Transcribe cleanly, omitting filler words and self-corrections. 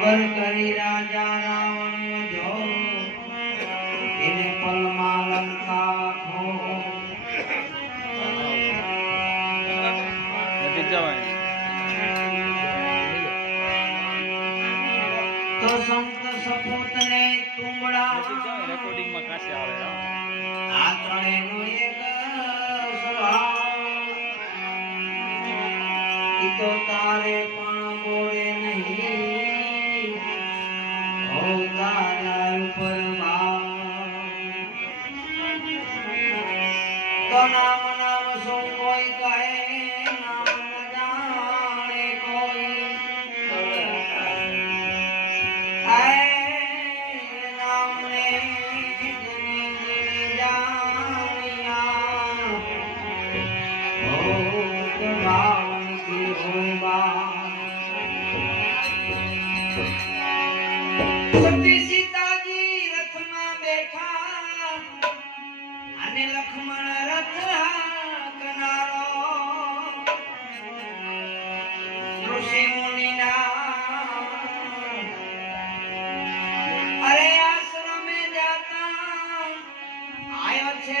वर करी राजा रावण जो इने पलमा लंका खो तो संत सपूत ने तुंबड़ा रेकॉर्डिंग में कासे आवे आ त्रणेय नो एक स्वभाव ઈ તો તારે પણ બોલે નહીં હો તારા ઉપર ભાવ તો નામ નામ શું કોઈ કહે નામ ન જાણે કોઈ નામ ને જેને જેને જાણ્યા હો ભાવ સતી સીતાજી રથમાં બેઠા અને લક્ષ્મણ રથ હાંકનારો ઋષિ મુનિના અરે આશ્રમે જાતા આયો છે